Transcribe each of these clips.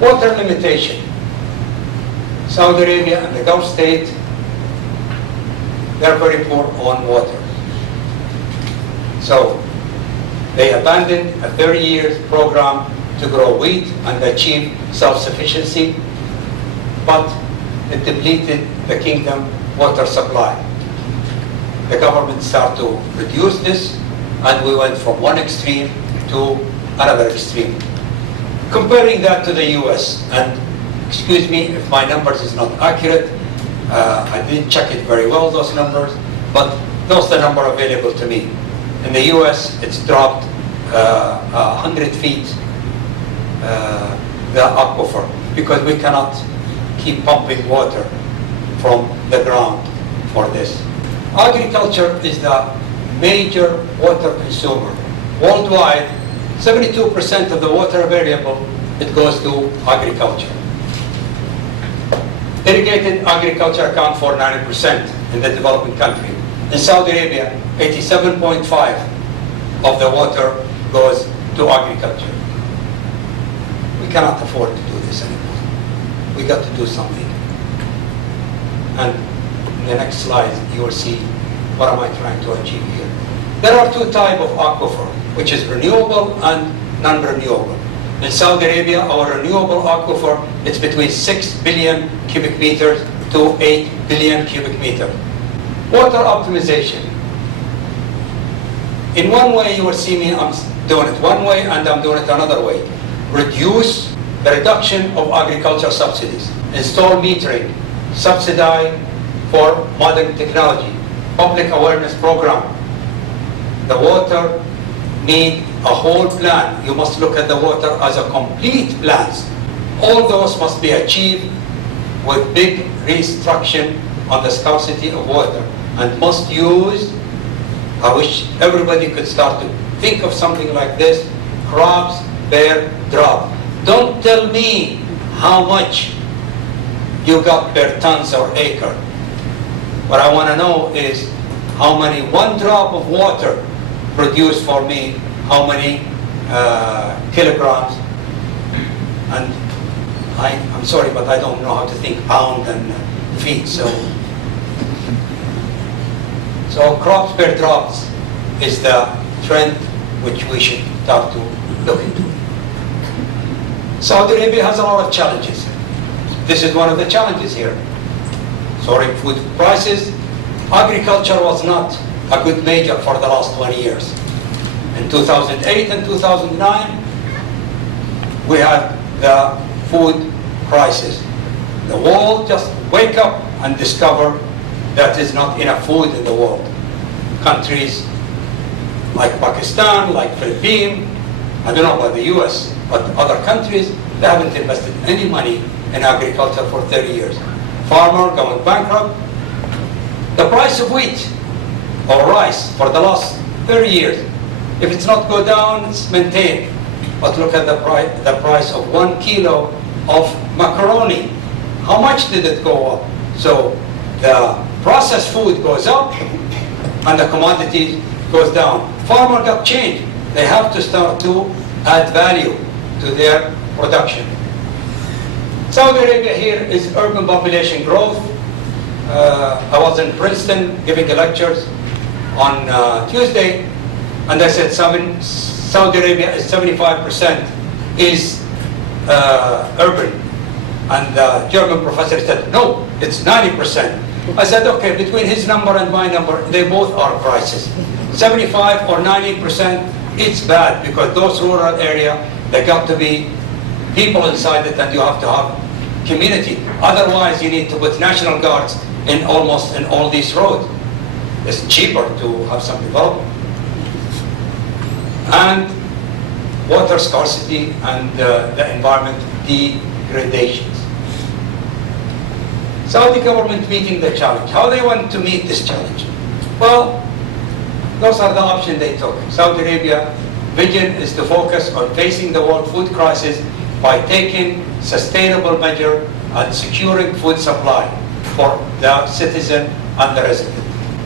Water limitation. Saudi Arabia and the Gulf state, they're very poor on water. So they abandoned a 30-year program to grow wheat and achieve self-sufficiency, but it depleted the kingdom water supply. The government started to reduce this, and we went from one extreme to another extreme. Comparing that to the US, and excuse me if my numbers is not accurate, I didn't check it very well, those numbers, but those are the number available to me. In the US, it's dropped 100 feet, the aquifer, because we cannot keep pumping water from the ground for this. Agriculture is the major water consumer. Worldwide, 72% of the water available, it goes to agriculture. Irrigated agriculture accounts for 90% in the developing country. In Saudi Arabia, 87.5% of the water goes to agriculture. We cannot afford to do this anymore. We got to do something. And in the next slide, you will see what am I trying to achieve here. There are two types of aquifer, which is renewable and non-renewable. In Saudi Arabia, our renewable aquifer is between 6 billion cubic meters to 8 billion cubic meters. Water optimization. In one way, you will see me, I'm doing it one way and I'm doing it another way. Reduce the reduction of agricultural subsidies. Install metering. Subsidize for modern technology. Public awareness program. The water need a whole plan. You must look at the water as a complete plan. All those must be achieved with big restriction on the scarcity of water, and must use, I wish everybody could start to think of something like this, crops per drop. Don't tell me how much you got per tons or acre. What I want to know is how many one drop of water produced for me, how many kilograms, and I'm sorry, but I don't know how to think pound and feet, so crops per drops is the trend which we should start to look into. Saudi Arabia has a lot of challenges. This is one of the challenges here. Soaring food prices. Agriculture was not a good major for the last 20 years. In 2008 and 2009, we had the food crisis. The world just wake up and discover that there's not enough food in the world. Countries like Pakistan, like Philippines, I don't know about the US, but other countries, they haven't invested any money in agriculture for 30 years. Farmer going bankrupt. The price of wheat or rice for the last 30 years, if it's not go down, it's maintained. But look at the price of 1 kilo of macaroni. How much did it go up? So the processed food goes up and the commodities goes down. Farmer got changed. They have to start to add value to their production. Saudi Arabia here is urban population growth. I was in Princeton giving lectures on Tuesday, and I said Saudi Arabia is 75% is urban. And the German professor said, no, it's 90%. I said, okay, between his number and my number, they both are crisis. 75 or 90%, it's bad, because those rural area, there got to be people inside it, and you have to have community. Otherwise, you need to put National Guards in almost in all these roads. It's cheaper to have some development. And water scarcity and the environment degradations. Saudi government meeting the challenge. How they want to meet this challenge? Well, those are the options they took. Saudi Arabia vision is to focus on facing the world food crisis by taking sustainable measures and securing food supply for the citizen and the resident.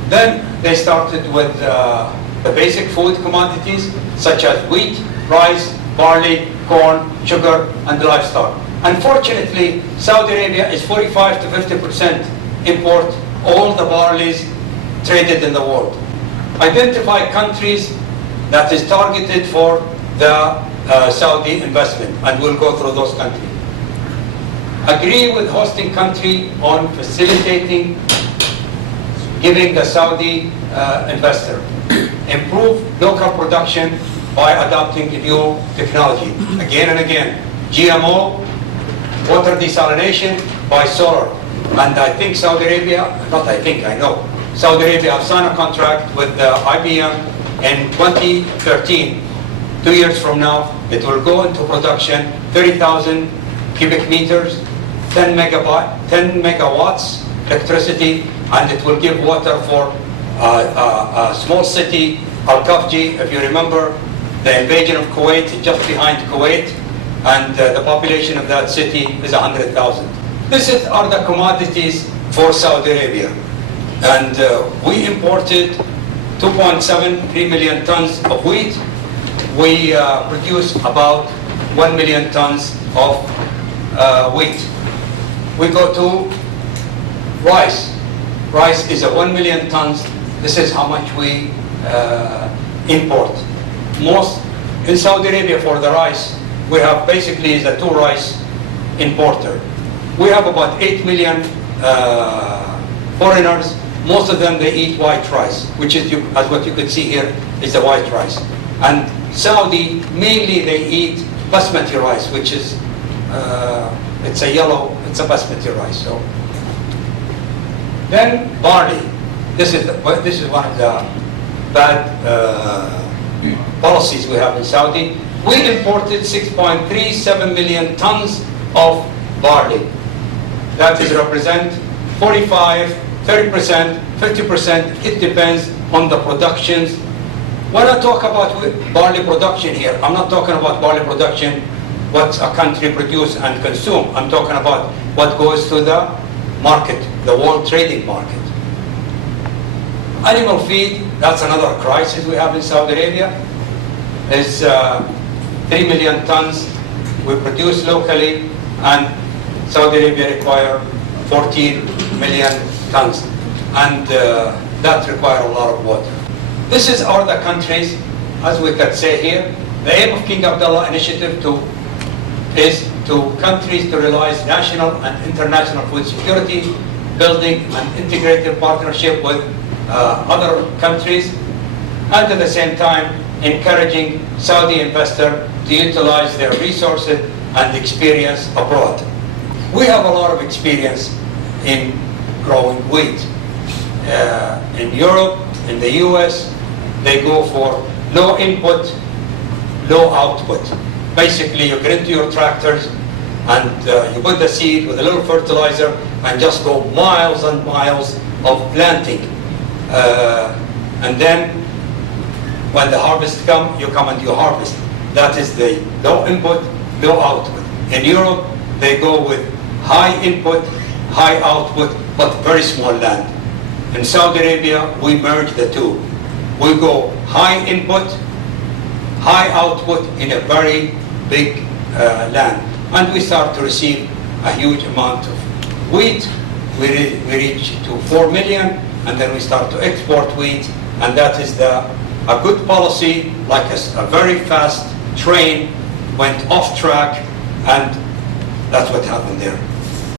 Then they started with the basic food commodities such as wheat, rice, barley, corn, sugar, and livestock. Unfortunately, Saudi Arabia is 45 to 50% import all the barleys traded in the world. Identify countries that is targeted for the Saudi investment, and we'll go through those countries. Agree with hosting country on facilitating giving the Saudi investor. Improve local production by adopting new technology. Again and again, GMO, water desalination by solar. And I think Saudi Arabia, not I think, I know, Saudi Arabia have signed a contract with IBM in 2013. 2 years from now, it will go into production, 30,000 cubic meters, 10 megawatts electricity, and it will give water for a small city, Al-Kafji, if you remember, the invasion of Kuwait is just behind Kuwait, and the population of that city is 100,000. These are the commodities for Saudi Arabia. And we imported 2.73 million tons of wheat. We produce about 1 million tons of wheat. We go to rice. Rice is 1 million tons. This is how much we import. Most in Saudi Arabia for the rice, we have basically the two rice importer. We have about 8 million foreigners. Most of them, they eat white rice, which is, as what you could see here, is the white rice. And Saudi, mainly they eat basmati rice, which is, it's a yellow, it's a basmati rice. So then barley. This is one of the bad policies we have in Saudi. We imported 6.37 million tons of barley. That is represent 45, 30%, 50%. It depends on the productions. When I talk about barley production here, I'm not talking about barley production, what a country produce and consume. I'm talking about what goes to the market, the world trading market. Animal feed, that's another crisis we have in Saudi Arabia. Is 3 million tons we produce locally, and Saudi Arabia require 14 million tons, and that require a lot of water. This are the countries, as we could say here. The aim of King Abdullah initiative is to countries to realize national and international food security, building an integrated partnership with other countries, and at the same time encouraging Saudi investors to utilize their resources and experience abroad. We have a lot of experience in growing wheat. In Europe, in the US, they go for low input, low output. Basically, you get into your tractors and you put the seed with a little fertilizer and just go miles and miles of planting. And then when the harvest comes, you come and you harvest. That is the low input, low output. In Europe, they go with high input, high output, but very small land. In Saudi Arabia, we merge the two. We go high input, high output in a very big land. And we start to receive a huge amount of wheat. We reach to 4 million, and then we start to export wheat, and that is a good policy, like a very fast train went off track, and that's what happened there.